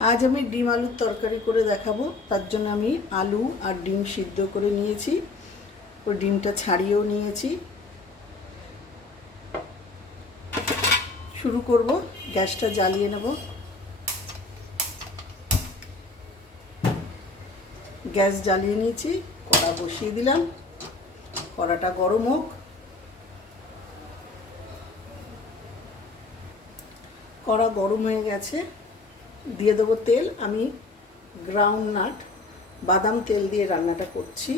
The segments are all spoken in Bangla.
आज আমি ডিম আলুর তরকারি করে দেখাবো। তার জন্য আমি আলু আর ডিম সিদ্ধ করে নিয়েছি, ও ডিমটা ছাড়িয়েও নিয়েছি। শুরু করব, গ্যাসটা জ্বালিয়ে নেব। গ্যাস জ্বালিয়ে নিয়েছি, কড়া বসিয়ে দিলাম। কড়াটা গরম হোক। কড়া গরম হয়ে গেছে, দিয়ে দেবো তেল। আমি গ্রাউন্ডনাট বাদাম তেল দিয়ে রান্নাটা করছি।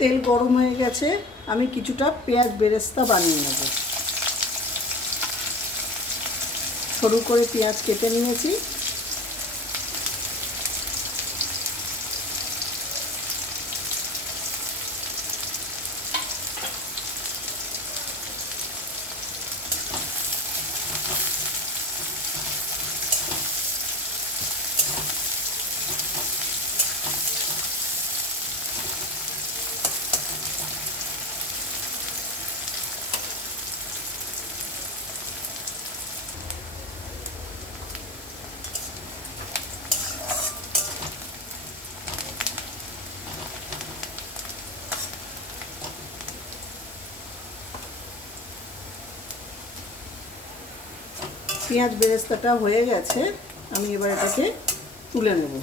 তেল গরম হয়ে গেছে, আমি কিছুটা পেঁয়াজ বেরেস্তা বানিয়ে নেব। সরু করে পেঁয়াজ কেটে নিয়েছি। পেঁয়াজ বেরেস্তাটা হয়ে গেছে, আমি এবার এটাকে তুলে নেব।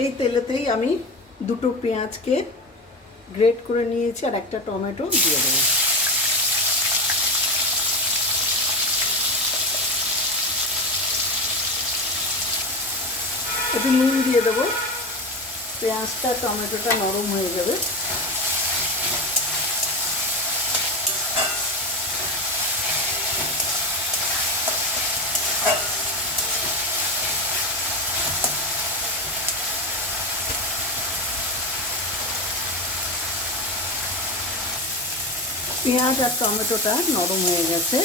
এই তেলেতেই আমি দুটো পেঁয়াজকে গ্রেট করে নিয়েছি আর একটা টমেটো দিয়ে দেবো। একটু নুন দিয়ে দেবো, পেঁয়াজটা টমেটোটা নরম হয়ে যাবে। পেঁয়াজ আর টমেটোটা নরম হয়ে গেছে,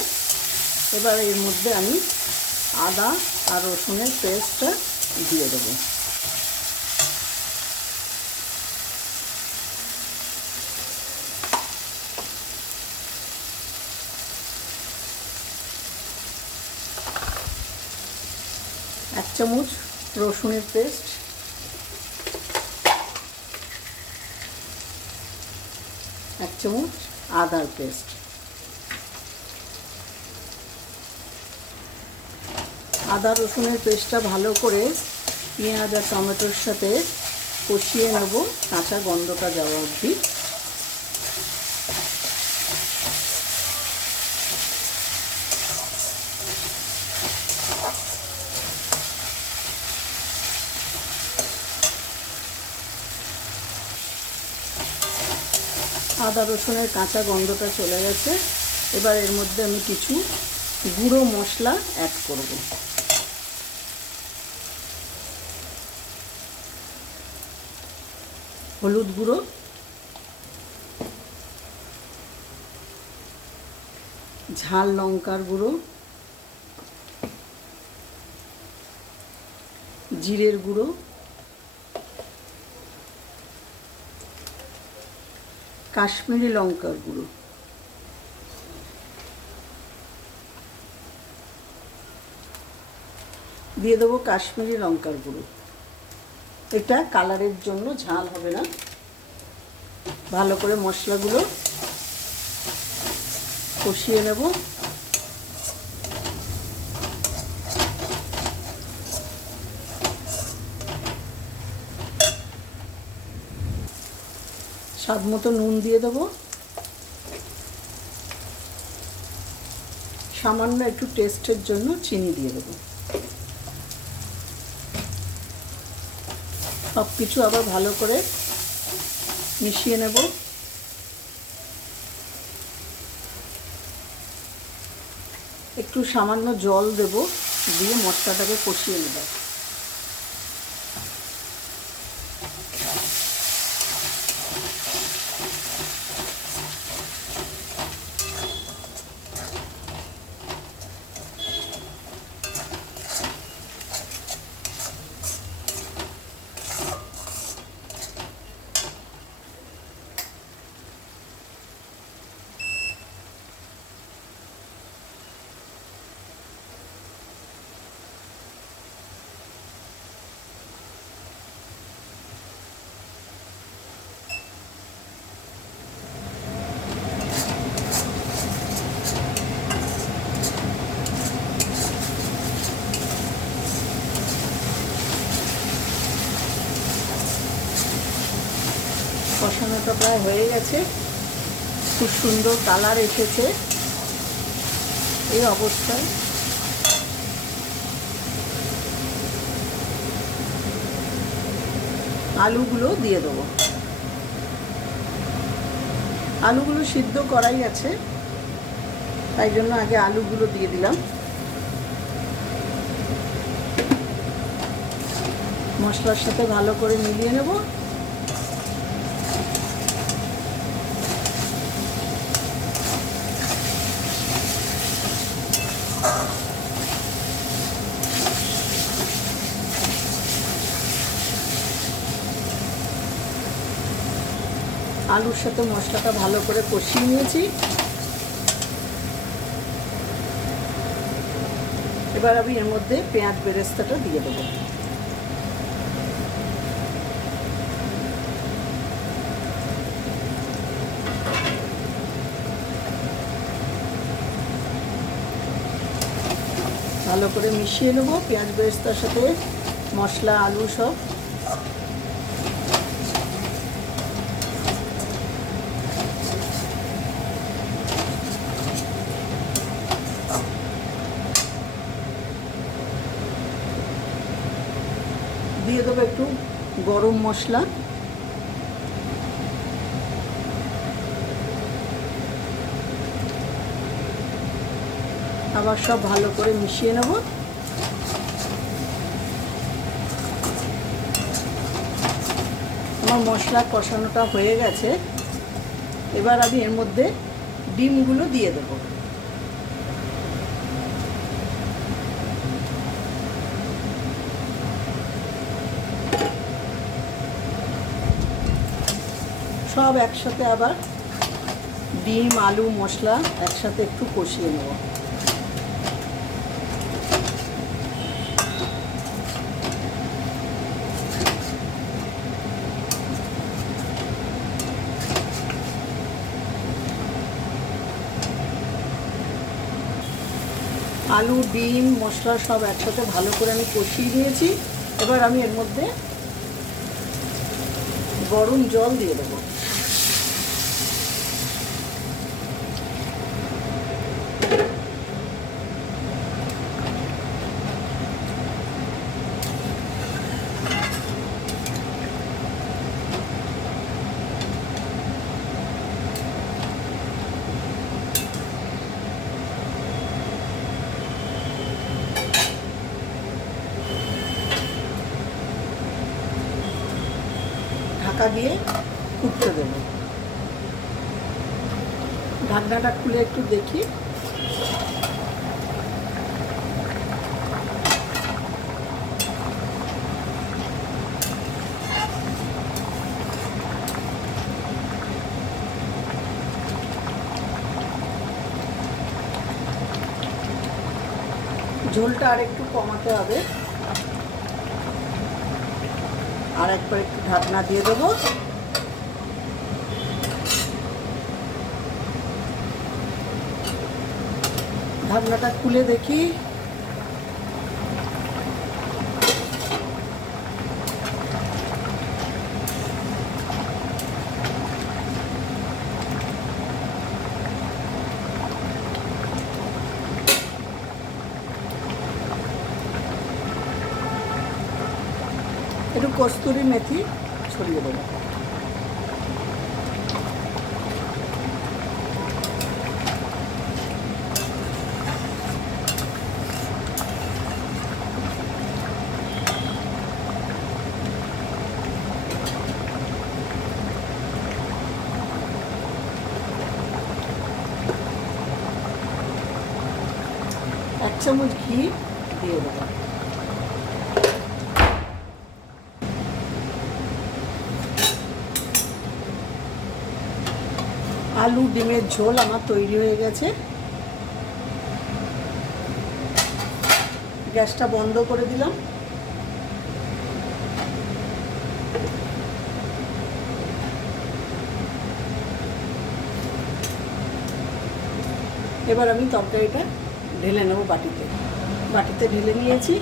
এবার এর মধ্যে আমি আদা আর রসুনের পেস্টটা দিয়ে দেবো। এক চামচ রসুনের পেস্ট, এক চামচ আদার পেস্ট। আদা রসুনের পেস্টটা ভালো করে পেঁয়াজ আর টমেটোর সাথে কষিয়ে নেব, কাঁচা গন্ধটা যাওয়া অবধি। আদা রসুনের কাঁচা গন্ধটা চলে গেছে, এবার এর মধ্যে আমি কিছু গুঁড়ো মশলা অ্যাড করব। হলুদ গুঁড়ো, ঝাল লঙ্কার গুঁড়ো, জিরের গুঁড়ো, কাশ্মীরি লঙ্কার গুঁড়ো, দিয়ে দেবো কাশ্মীরি লঙ্কার গুঁড়ো। এটা কালারের জন্য, ঝাল হবে না। ভালো করে মশলাগুলো কষিয়ে নেব। স্বাদ মতো নুন দিয়ে দেবো। সামান্য একটু টেস্টের জন্য চিনি দিয়ে দেবো। সব কিছু আবার ভালো করে মিশিয়ে নেব। একটু সামান্য জল দেব, দিয়ে মশলাটাকে কষিয়ে নেব। কষানোটা প্রায় হয়ে গেছে, খুব সুন্দর কালার এসেছে। এই অবস্থায় আলুগুলো দিয়ে দেবো। আলুগুলো সিদ্ধ করাই আছে, তাই জন্য আগে আলুগুলো দিয়ে দিলাম। মশলার সাথে ভালো করে মিলিয়ে নেব। আলুর সাথে মশলাটা ভালো করে কষিয়ে নিয়েছি। এবার আমি এর মধ্যে পেঁয়াজ বেরেস্তাটা দিয়ে দেবো। ভালো করে মিশিয়ে নেব পেঁয়াজ বেরেস্তার সাথে মশলা, আলু সব। দিয়ে দেবো একটু গরম মশলা। আবার সব ভালো করে মিশিয়ে নেব। আমার মশলা কষানোটা হয়ে গেছে। এবার আমি এর মধ্যে ডিমগুলো দিয়ে দেবো। সব একসাথে আবার ডিম, আলু, মশলা একসাথে একটু কষিয়ে নেব। আলু, ডিম, মশলা সব একসাথে ভালো করে আমি কষিয়ে নিয়েছি। এবার আমি এর মধ্যে গরম জল দিয়ে দেবো। ঢাকা দিয়ে ফুটতে দেবো। ঢাকনাটা খুলে একটু দেখি। ঝোলটা আর একটু কমাতে হবে। আর একবার একটু ঢাকনা দিয়ে দেবো। ঢাকনাটা খুলে দেখি। কস্তুরি মেথি ছড়িয়ে দেবো। এক চামচ ঘি দিয়ে দেবো। আলু ডিমের ঝোল আমার তৈরি হয়ে গেছে। গ্যাসটা বন্ধ করে দিলাম। এবার আমি তরকারিটা ঢেলে নেব বাটিতে। বাটিতে ঢেলে নিয়েছি।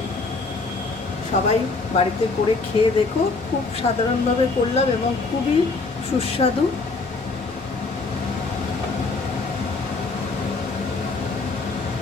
সবাই বাড়িতে করে খেয়ে দেখো। খুব সাধারণভাবে করলাম এবং খুবই সুস্বাদু।